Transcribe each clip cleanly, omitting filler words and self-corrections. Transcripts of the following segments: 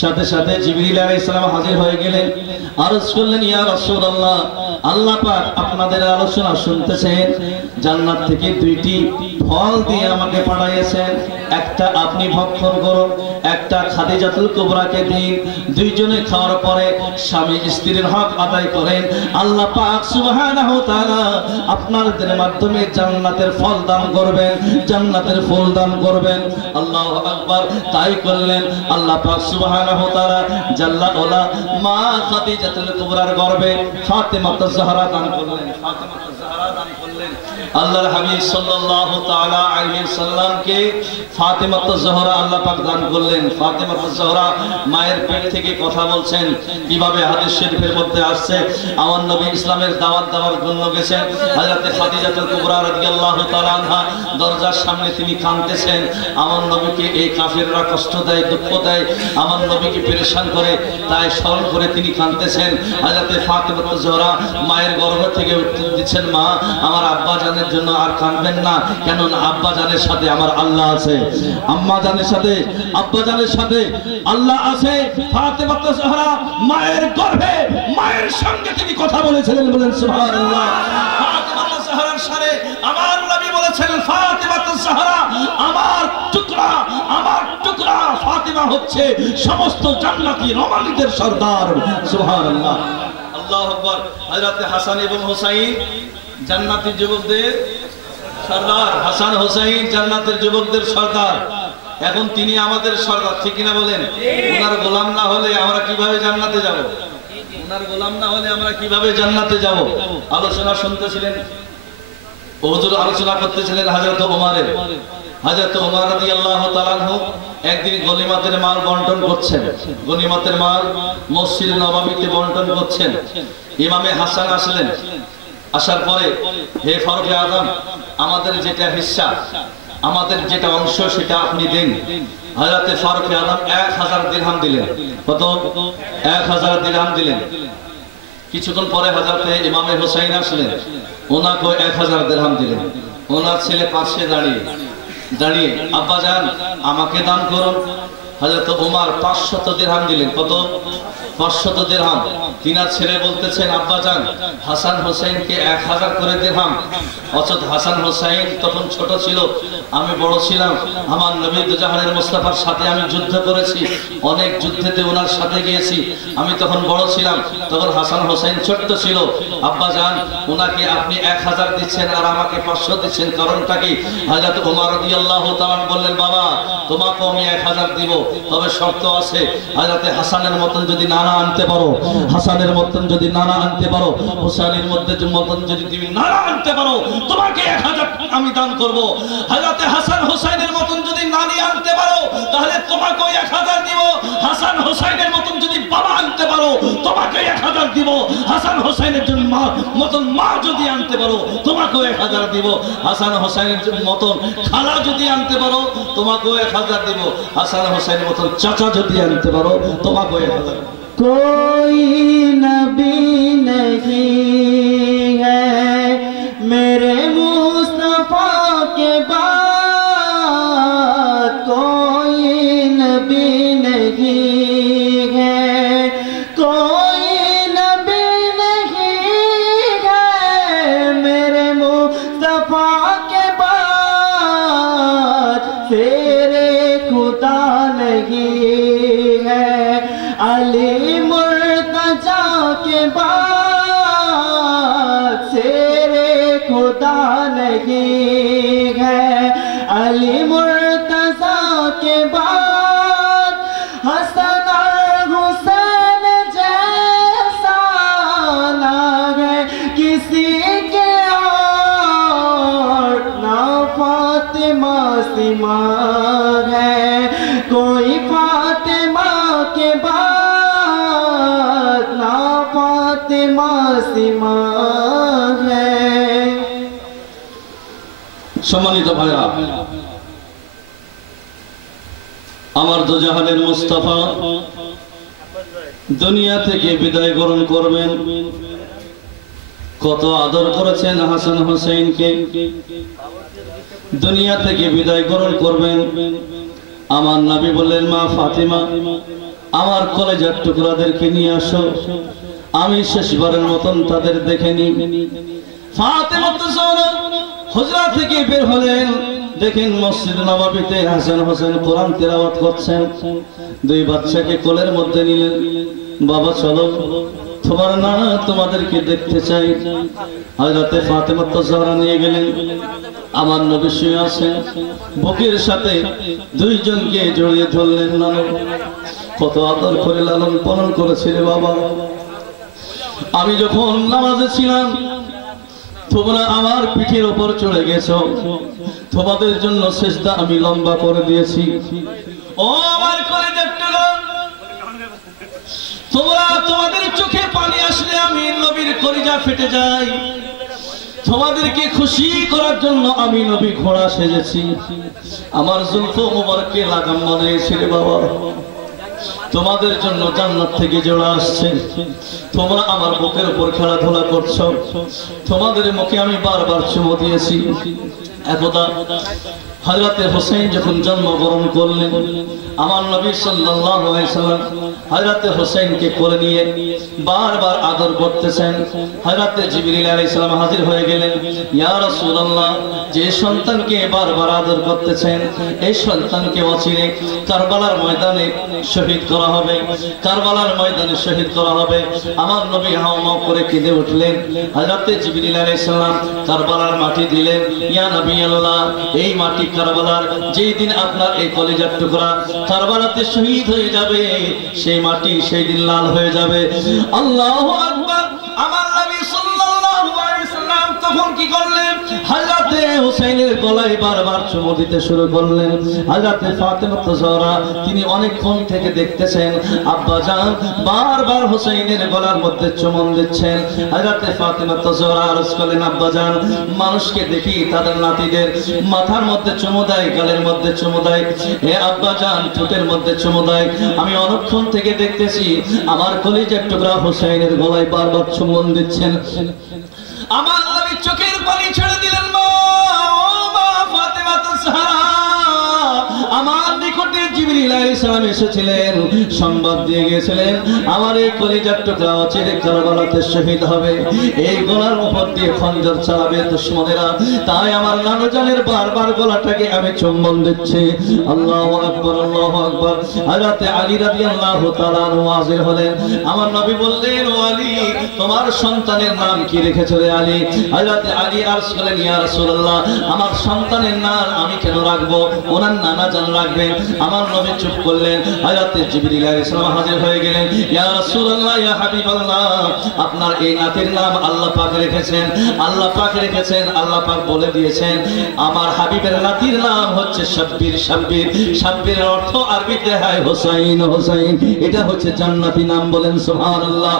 সাথে সাথে জিবরিল আলাইহিস সালাম হাজির হয়ে গেলেন, আরজ করলেন, ইয়া রাসূলুল্লাহ, আল্লাহ পাক আপনাদের আলোচনা শুনতেছেন, জান্নাত থেকে দুইটি ফল দিয়ে আমাকে পাঠাইয়েছেন, একটা আপনি ভক্ষণ করুন, একটা খাদিজাতুল কুবরাকে দিন, দুইজনে খাওয়ার পরে স্বামী স্ত্রীর হক আদায় করেন, আল্লাহ পাক সুবহানাহু ওয়া তাআলা আপনাদের মাধ্যমে জান্নাতের ফল দান করবেন, জান্নাতের ফুল দান করবেন। আল্লাহু আকবার। তাই করলেন, আল্লাহ পাক সুবহানাহু ওয়া তাআলা জাল্লা ওয়ালা মা খাদিজাতুল কুবরার গর্ভে ফাতেমাতুজ জাহরা দান করলেন, ফাতেমাতুজ জাহরা দান করলেন। আল্লাহর হাবিব সাল্লাল্লাহু তাআলা আলাইহি সাল্লামকে ফাতেমাতুজ জাহরা আল্লাহ পাক দান করলেন। ফাতেমাতুজ জাহরা মায়ের পেট থেকে কথা বলছেন, কিভাবে হাদিস শরীফের মধ্যে আসছে, আমার নবী ইসলামের দাওয়াত দেওয়ার জন্য গেছেন, হযরতে খাদিজাতুল কুবরা রাদিয়াল্লাহু তাআলা আনহা দরজার সামনে তিনি কাঁদতেছেন, আমার নবীকে এই কাফিররা কষ্ট দেয়, দুঃখ দেয়, আমার নবীকে পেরেশান করে, তাই স্মরণ করে তিনি কাঁদতেছেন। হযরতে ফাতেমাতুজ জাহরা মায়ের গর্ভ থেকে উত্তর দিচ্ছেন, মা, আমার আব্বা জানের জন্য আর কাঁদবেন না, কেন আব্বা জানের সাথে আমার আল্লাহ আছে, আম্মা জানের সাথে আব্বা জানের সাথে আল্লাহ আছে। ফাতেমাতুজ জাহরা মায়ের গর্ভে মায়ের সঙ্গে তিনি কথা বলেছিলেন, বলেন সুবহানাল্লাহ। ফাতেমাতুজ জাহরার সাথে আমার নবী বলেছেন, ফাতেমাতুজ জাহরা আমার টুকরা, আমার টুকরা। ফাতেমা হচ্ছে সমস্ত জান্নাতি রমণীদের সর্দার, সুবহানাল্লাহ, আল্লাহু আকবার। হযরত হাসান এবং হুসাইন জান্নাতি যুবকদের সর্দার, হাসান হুসাইন জান্নাতের যুবকদের সর্দার। এখন তিনি আমাদের সর্দার, ঠিক কিনা বলেন? ওনার গোলাম না হলে আমরা কিভাবে জান্নাতে যাব? ওনার গোলাম না হলে আমরা কিভাবে জান্নাতে যাব? আলোচনা শুনতেছিলেন, হুজুর আলোচনা করতেছিলেন হযরত ওমরের। হযরত ওমর রাদিয়াল্লাহু তাআলা আনহু একদিন গনিমতের মাল বন্টন করছেন, গনিমতের মাল মসজিদ নববীতে বন্টন করছেন। ইমামে হাসান আসলেন, আসার পরে, হে ফারুক আযম, আমাদের যেটা হিস্সা, আমাদের যেটা অংশ সেটা আপনি দেন। হযরতে ফারুক আযম 1000 দিরহাম দিলেন। কত? 1000 দিরহাম দিলেন। কিছুক্ষণ পরে হযরতে ইমামে হুসাইন আসলেন, ওনাকে 1000 দিরহাম দিলেন। ওনার ছেলে পাশে দাঁড়িয়ে আব্বা জান আমাকে দান করুন। হযরত ওমর 500 দিরহাম দিলেন। কত? 500 দিরহাম। তিনার ছেলে বলতেছেন, আব্বা জান হাসান হোসেনকে 1000 করে দিরহাম। অথচ হাসান হোসেন তখন ছোট ছিল, আমি বড় ছিলাম। আমার নবী দুজাহানের মুস্তাফার সাথে আমি যুদ্ধ করেছি, অনেক যুদ্ধেতে ওনার সাথে গিয়েছি, আমি তখন বড় ছিলাম, তখন হাসান হোসেন ছোট্ট ছিল। আব্বা জান ওনাকে আপনি 1000 দিচ্ছেন আর আমাকে 500 দিচ্ছেন, কারণটা কি? হযরত ওমর রাদিয়াল্লাহু তাআলা বললেন, বাবা তোমাকে আমি 1000 দিব, তবে শর্ত আছে, হযরতে হাসানের মতন যদি নানা আনতে পারো, হাসানের মতন যদি নানা আনতে পারো, হুসাইনের মতন যদি তুমি নানা আনতে পারো, তোমাকে 1000 আমি দান করব। হযরতে হাসান হুসাইনের মতন যদি নানি আনতে পারো, তাহলে তোমাকে 1000 দিব। হাসান হুসাইনের মতন যদি বাবা আনতে পারো, তোমাকে 1000 দিব। হাসান হুসাইনের মতন মা যদি আনতে পারো, তোমাকে 1000 দিব। হাসান হুসাইনের মতন খালা যদি আনতে পারো, তোমাকে 1000 দিব। হাসান হুসাইনের মতন চাচা যদি আনতে পারো, তোমাকে 1000। कोई नबी नहीं है मेरे मुस्तफा के बाद, कोई नबी नहीं है, कोई नबी नहीं है मेरे मुस्तफा के बाद, तेरे खुदा नहीं है अली मुर्तजा के बाद, तेरे खुदा नहीं है अली मुर्तजा के बाद, हसन और हुसैन जैसा ना है किसी के और, ना फातिमा सिमा है कोई फातिमा के बाद, ना फातिमा सिमा है। সম্মানিত ভাইরা, আমার দুজাহানের মুস্তাফা দুনিয়া থেকে বিদায় গ্রহণ করবেন। কত আদর করেছেন হাসান হোসেনকে, দুনিয়া থেকে বিদায় গ্রহণ করবেন। আমার নবী বললেন, মা ফাতিমা, আমার কলেজার টুকরাদেরকে নিয়ে আসো, আমি শেষবারের মতন তাদের দেখে নিই। ফাতিমা যাহরা হুজরা থেকে বের হলেন, দেখেন মসজিদ নববীতে হাসান হোসেন কোরআন তেলাওয়াত করছেন। দুই বাচ্চাকে কোলের মধ্যে নিলেন, বাবা চলো, তোমার নানা তোমাদেরকে দেখতে চাই। হযরতে ফাতিমা যাহরা নিয়ে গেলেন, আমার নবী শুয়ে আছেন, বুকের সাথে দুইজনকে জড়িয়ে ধরলেন। নানা কত আদর করে লালন পালন করেছিলে বাবা, আমি যখন নামাজে ছিলাম তোমরা আমার পিঠের উপর চড়ে গেছো, তোমাদের জন্য সিজদা আমি লম্বা করে দিয়েছি। ও আমার কলিজার টুকরা, তোমরা তোমাদের চোখে পানি আসলে আমি নবীর কলিজা ফেটে যায়। তোমাদেরকে খুশি করার জন্য আমি নবী ঘোড়া সেজেছি, আমার জুলফ মোবারককে লাগাম বানিয়েছি রে বাবা। তোমাদের জন্য জান্নাত থেকে জোড়া আসছে, তোমরা আমার বুকের উপর খেলাধুলা করছো, তোমাদের মুখে আমি বারবার চুমো দিয়েছি। একদা হযরতে হোসেন যখন জন্মগ্রহণ করলেন, আমার নবী সাল্লাল্লাহু আলাইহি সাল্লাম হযরতে হোসেনকে কোলে নিয়ে বারবার আদর করতেছেন। হযরতে জিবরিল আলাইহিস সালাম হাজির হয়ে গেলেন, ইয়া রাসূলুল্লাহ, যে সন্তানকে বারবার আদর করতেছেন, এই সন্তানকে অচিরে কারবালার ময়দানে শহীদ করা হবে, কারবালার ময়দানে শহীদ করা হবে। আমার নবী হাওমাও করে কেঁদে উঠলেন। হযরতে জিবরিল আলাইহিস সালাম কারবালার মাটি দিলেন। ইয়া নবী আল্লাহ, এই মাটি কারবালার, যেই দিন আপনার এই কলিজার টুকরা কারবালাতে শহীদ হয়ে যাবে, সেই মাটি সেই দিন লাল হয়ে যাবে। আল্লাহু আকবার। আমার নবী সাল্লাল্লাহু আলাইহি সাল্লাম তখন কি করলেন? হযরতে হুসাইনের গলায় বারবার চুমু দিতে শুরু করলেন। হযরতে ফাতিমা যাহরা তিনি অনেকক্ষণ থেকে দেখতেছেন আব্বা জান বারবার হুসাইনের গলার মধ্যে চুমন দিচ্ছেন। হযরতে ফাতিমা যাহরা আরজ করলেন, আব্বা জান, মানুষকে দেখি তাদের নাতিদের মাথার মধ্যে চুমু দেয়, গালের মধ্যে চুমু দেয়, হে আব্বা জান ঠোঁটের মধ্যে চুমু দেয়। আমি অনেকক্ষণ থেকে দেখতেছি আমার কলিজার টুকরা হুসাইনের গলায় বারবার চুমন দিচ্ছেন। আমার নবী চোখের পানি ছেড়ে দিলেন। মা, ও মা ফাতিমা যাহরা, আমার নিকটে জিবরিল আলাইহিস সালাম এসেছিলেন, সংবাদ দিয়ে গিয়েছিলেন আমার এই কলিজার টুকরা অচিরে কারবালাতে শহীদ হবে, এই গলার উপর দিয়ে খঞ্জর চালাবে দুশমনেরা। তাই আমার নানু জানের বারবার গলাটাকে আমি চুম্বন দিচ্ছি। আল্লাহু আকবার, আল্লাহু আকবার। হযরতে আলী রাদিয়াল্লাহু তাআলা আনহু হাজির হলেন। আমার নবী বললেন, ও আলী, তোমার সন্তানের নাম কি রেখেছো রে আলী? হযরতে আলী আরজ করলেন, ইয়া রাসূলুল্লাহ, আমার সন্তানের নাম আমি কেন রাখবো, ওনার নানা জান রাখবেন। আমার নবী চুপ করলেন। হযরতে জিবরিল আলাইহিস সালাম হাজির হয়ে গেলেন। ইয়া রাসূলুল্লাহ, ইয়া হাবিবাল্লাহ, আপনার এই নাতির নাম আল্লাহ পাক রেখেছেন, আল্লাহ পাক রেখেছেন, আল্লাহ পাক বলে দিয়েছেন আমার হাবিবের নাতির নাম হচ্ছে শাব্বির। শাব্বির, শাব্বিরের অর্থ আরবিতে হয় হোসাইন। হোসাইন এটা হচ্ছে জান্নাতি নাম। বলেন সুবহানাল্লাহ।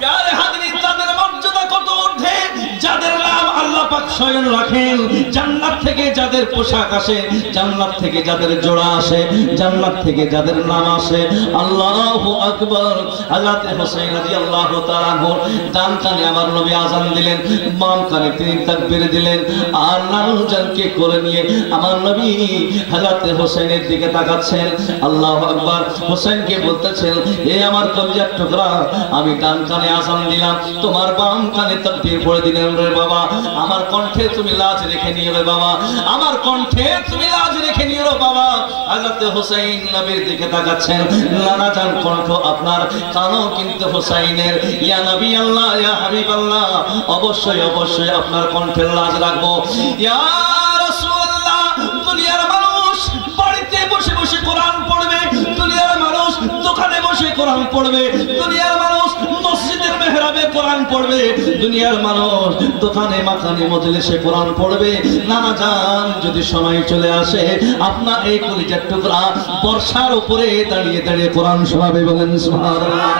প্যারে হাজরিন, তাদের মর্যাদা কত ঊর্ধ্বে, যাদের নাম আল্লাহ পাক স্বয়ং রাখেন। জান্নাত থেকে যাদের পোশাক আসে, জান্নাত থেকে যাদের জোড়া আসে, জান্নাত থেকে যাদের নাম আসে। আল্লাহু আকবার। হযরতে হোসেন রাদিয়াল্লাহু তাআলা আনহু ডান কানে আমার নবী আযান দিলেন, বাম কানে তিনি তাকবীর দিলেন, আর নানু জানকে কোলে নিয়ে আমার নবী হযরতে হোসেনের দিকে তাকাচ্ছেন। আল্লাহু আকবার। হোসেনকে বলতেছেন, হে আমার কলিজার টুকরা, আমি ডান কানে আযান দিলাম, তোমার বাম কানে তাকবীর পড়ে দিলেন রে বাবা। আমার কণ্ঠে তুমি লাজ রেখে নিও রে বাবা, আমার কণ্ঠে তুমি লাজ রেখে নিও বাবা। হযরতে হোসেন নবীর দিকে তাকাচ্ছেন। নানা জান কণ্ঠ আপনার, কানও কিন্তু হোসেনের। ইয়া নবী আল্লাহ, ইয়া হাবিব আল্লাহ, অবশ্যই অবশ্যই আপনার কণ্ঠের লাজ রাখবো। ইয়া রাসূলুল্লাহ, দুনিয়ার মানুষ বাড়িতে বসে বসে কোরআন পড়বে, দুনিয়ার মানুষ দোকানে বসে কোরআন পড়বে, দুনিয়ার মানুষ মসজিদের মেহরাবে কোরআন পড়বে, দুনিয়ার মানুষ দোকানে মাকানে মজলিসে কোরআন পড়বে। নানা জান যদি সময় চলে আসে, আপনার এই কলিজার টুকরা বর্ষার উপরে দাঁড়িয়ে দাঁড়িয়ে কোরআন শোনাবে। বলেন সুবহানাল্লাহ।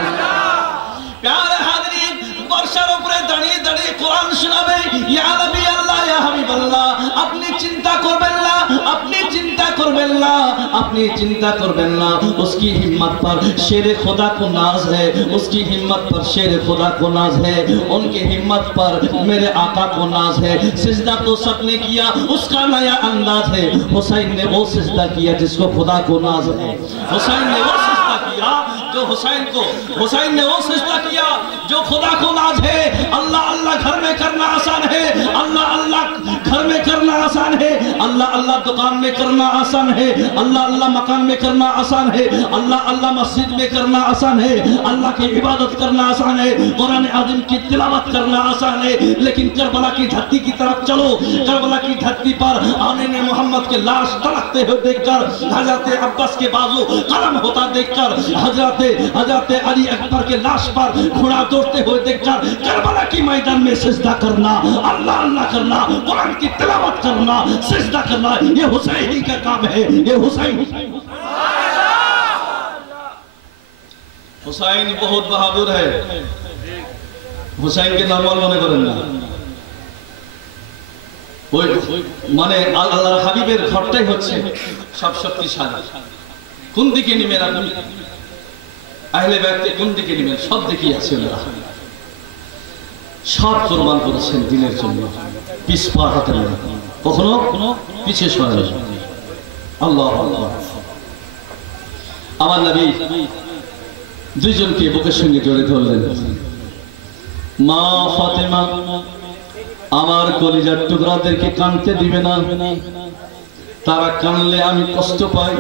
প্যারে হাজরিন, বর্ষার উপরে দাঁড়িয়ে দাঁড়িয়ে কোরআন শোনাবে। ইয়া নবী আল্লাহ, ইয়া হাবিব আল্লাহ, আপনি चिंता करबेन ना, अपनी चिंता करबेन ना, अपनी चिंता करबेन ना। उसकी हिम्मत पर शेर खुदा को नाज है, उसकी हिम्मत पर शेर खुदा को नाज है, उनकी हिम्मत पर मेरे आका को नाज है। सिजदा तो सबने किया, उसका नया अंदाज है। हुसैन ने वो सिजदा किया जिसको खुदा को नाज है। हुसैन ने वो सिजदा किया जो हुसैन ने वो सिजदा किया जो खुदा को नाज है। अल्लाह अल्लाह घर में करना आसान है, अल्लाह अल्लाह घर में करना आसान है, अल्लाह अल्लाह दुकान में करना आसान है, अल्लाह अल्लाह मकान में करना आसान है, अल्लाह अल्लाह मस्जिद में करना आसान है, अल्लाह की इबादत करना आसान है, कुरान आज़म की तिलावत करना आसान है। लेकिन करबला की धरती की तरफ चलो, करबला की धरती पर आने ने मोहम्मद के लाश तड़कते हुए देखकर, हजरत अब्बास के बाजू कलम होता देखकर, हजरत अली अकबर के लाश पर घोड़ा दौड़ते हुए देखकर, करबला की मैदान में सिजदा करना, अल्लाह अल्लाह करना, कुरान की तिलावत करना, सिजदा करना, ये हुसैन ही का काम है। ये हुसैन बहुत बहादुर है। हुसैन के नॉर्मल मने करें ना, ওই মানে আল্লাহর হাবিবের ঘরটাই হচ্ছে সব শক্তিশালী। কোন দিকে নেমে রাখবেন, আহলে বাইতকে কোন দিকে নেবেন, সব দিকেই আছে। ওরা সব কুরবান করেছেন দিনের জন্য, পিছপা হাতে না, কখনো পিছিয়ে সরে না। আল্লাহ আল্লাহ। আমার নবী দুইজনকে বুকের সঙ্গে জড়িয়ে ধরলেন। মা ফাতেমা, আমার কলিজার টুকরাদেরকে কাঁদতে দিবে না, তারা কানলে আমি কষ্ট পাই।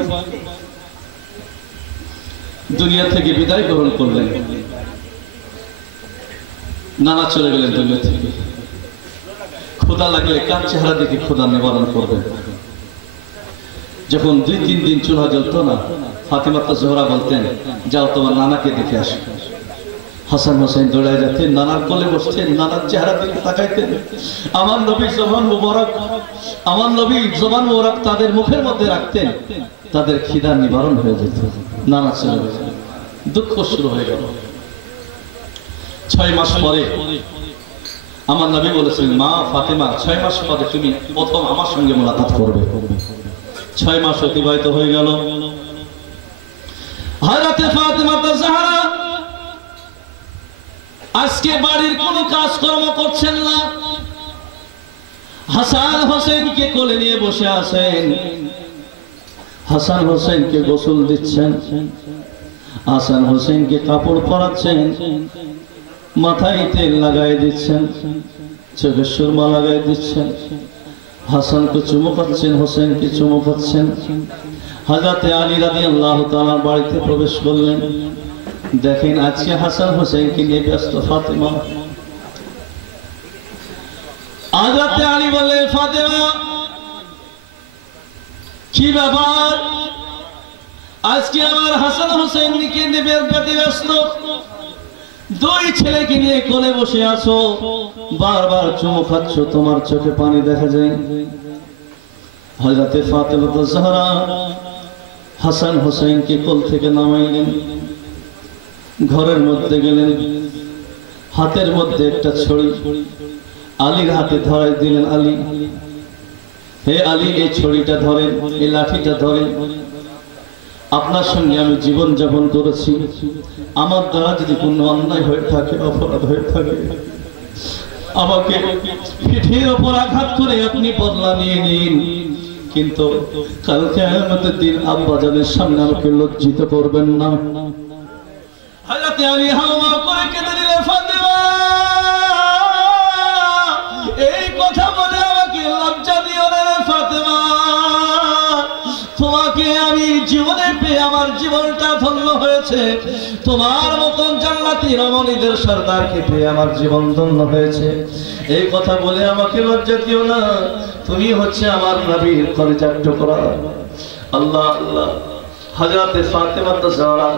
দুনিয়া থেকে বিদায় গ্রহণ করলেন, নানা চলে গেলেন দুনিয়া থেকে। খোদা লাগলে কার চেহারা দেখে খোদা নিবারণ করবেন। যখন 2-3 দিন চুলা জ্বলতো না, ফাতেমা জোহরা বলতেন, যাও তোমার নানাকে দেখে আসো। হাসান হোসেন দৌড়ায় যেতেন, নানার কোলে বসতেন, নানার চেহারা দিকে তাকাইতেন। আমার নবী জবান মুবারক তাদের মুখের মধ্যে রাখতেন, তাদের খিদা নিবারণ হয়ে যেত। নানা চলে গেল, দুঃখ শুরু হয়ে গেল। 6 মাস পরে আমার নবী বলেছেন, মা ফাতেমা 6 মাস পরে তুমি প্রথম আমার সঙ্গে মুলাকাত করবে। 6 মাস অতিবাহিত হয়ে গেল। হযরত ফাতেমা জাহরা আজকে বাড়ির কোনো কাজকর্ম করছেন না। হাসান হোসেনকে কোলে নিয়ে বসে আছেন, হাসান হোসেনকে গোসল দিচ্ছেন, হাসান হোসেনকে কাপড় পরাচ্ছেন, মাথায় তেল লাগাই দিচ্ছেন, চোখে সুরমা লাগাই দিচ্ছেন, হাসানকে চুমু খাচ্ছেন, হোসেনকে চুমু খাচ্ছেন। হযরত আলী রাদিয়াল্লাহু তাআলা বাড়িতে প্রবেশ করলেন। দেখেন আজকে হাসান হোসেনকে নিয়ে ব্যস্ত ফাতেমা। হযরত আলী বললেন, ফাতেমা কি ব্যাপার, আজকে আমার হাসান হোসেনকে নিয়ে ব্যস্ত, 2 ছেলেকে নিয়ে কোলে বসে আছো, বারবার চুমু খাচ্ছ, তোমার চোখে পানি দেখা যায়। হযরত ফাতেমা জাহরা হাসান হোসেনকে কোল থেকে নামাইলেন, ঘরের মধ্যে গেলেন, হাতের মধ্যে একটা ছড়ি আলীর হাতে ধরাই দিলেন। আলী, হে আলী, এই ছড়িটা ধরেন, এই লাঠিটা ধরেন। আপনার সঙ্গে আমি জীবন যাপন করেছি, আমার দ্বারা যদি কোনো অন্যায় হয়ে থাকে, অপরাধ হয়ে থাকে, আমাকে পিঠের ওপর আঘাত করে আপনি বদলা নিয়ে নিন, কিন্তু কাল কিয়ামতের দিন আব্বাজানের সামনে আমাকে লজ্জিত করবেন না। হযরত আলী হাওয়া করে কেঁদে দিলেন, ফাতেমা এই কথা বলে আমাকে লজ্জা দিও না রে ফাতেমা, তোমাকে আমি জীবনে পেয়ে আমার জীবনটা ধন্য হয়েছে, তোমার মতন জান্নাতি রমণীদের সরদারকে পেয়ে আমার জীবন ধন্য হয়েছে। এই কথা বলে আমাকে লজ্জা দিও না, তুমি হচ্ছে আমার নবীর কলিজার টুকরা। আল্লাহ আল্লাহ। হযরত ফাতেমা জাহরা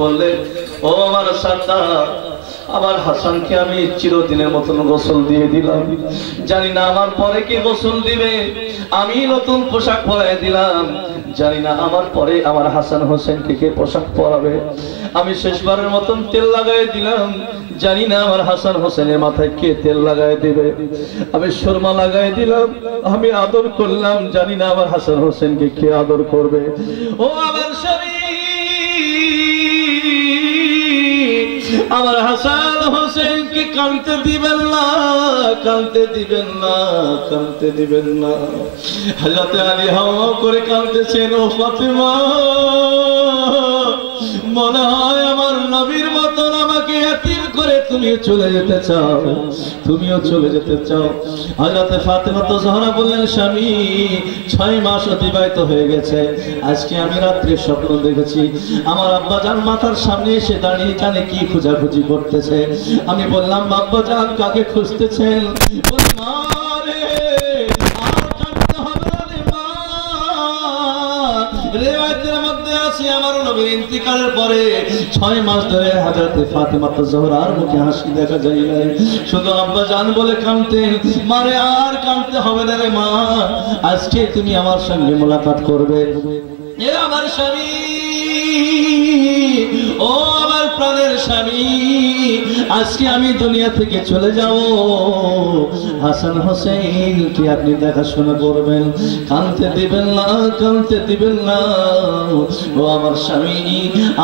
বললেন, ও আমার সরদার, আমার হাসানকে আমি চিরদিনের মতন গোসল দিয়ে দিলাম, জানি না আমার পরে কে গোসল দিবে। আমি নতুন পোশাক পরাই দিলাম, জানি না আমার পরে আমার হাসান হোসেনকে কে পোশাক পরাবে। আমি শেষবারের মতন তেল লাগাই দিলাম, জানি না আমার হাসান হোসেনের মাথায় কে তেল লাগাই দিবে। আমি সুরমা লাগাই দিলাম, আমি আদর করলাম, জানি না আমার হাসান হোসেনকে কে আদর করবে। ও আমার স্বামী, আমার হাসান হোসেনকে কাঁদতে দিবেন না, কাঁদতে দিবেন না, কাঁদতে দিবেন না। হযরত আলী হাওয়া করে কাঁদতেছেন, ও ফাতেমা, মনে হয় আমার নবীর মতন আমাকে এতিম করে তুমিও চলে যেতে চাও, তুমিও চলে যেতে চাও। হযরত ফাতেমা তো জাহরা বললেন, স্বামী 6 মাস অতিবাহিত হয়ে গেছে, আজকে আমি রাত্রে স্বপ্ন দেখেছি আমার আব্বা জান মাথার সামনে এসে দাঁড়িয়ে জানে কি খোঁজাখুঁজি করতেছে। আমি বললাম, আব্বা জান কাকে খুঁজতেছেন? বলে, মা রে, আর কাঁদতে হবে না রে মা। রিওয়ায়াতের মধ্যে আছে আমার নবীর ইন্তিকালের পরে 6 মাস ধরে হযরত ফাতেমা জাহরার মুখে হাসি দেখা যায় না, শুধু আব্বা জান বলে কাঁদতেন। মারে আর কাঁদতে হবে না রে মা, আজকে তুমি আমার সঙ্গে মোলাকাত করবে। এ আমার স্বামী, ও আমার প্রাণের স্বামী, আজকে আমি দুনিয়া থেকে চলে যাব, হাসান হোসেন কি আপনি দেখাশোনা করবেন, কাঁদতে দিবেন না, কাঁদতে দিবেন না। ও আমার স্বামী,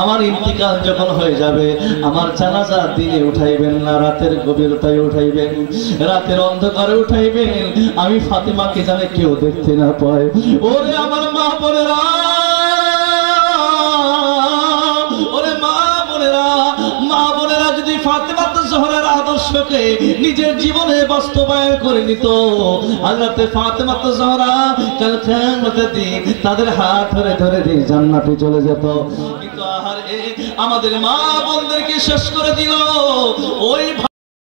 আমার ইন্তিকাল যখন হয়ে যাবে আমার জানাজা দিনে উঠাইবেন না, রাতের গভীরতায় উঠাইবেন, রাতের অন্ধকারে উঠাইবেন, আমি ফাতেমাকে জানে কেউ দেখতে না পায়। ওরে আমার মা বোনেরা, ওরে মা বোনেরা, মা বোনেরা যদি ফাতেমা জাহরার আদর্শকে নিজের জীবনে বাস্তবায়ন করে নিত, হযরত ফাতেমা জাহরা কাল কিয়ামতের দিন তাদের হাত ধরে ধরে দিয়ে জান্নাতে চলে যেত। কিন্তু আহারে, আমাদের মা বোনদেরকে শেষ করে দিল। ওই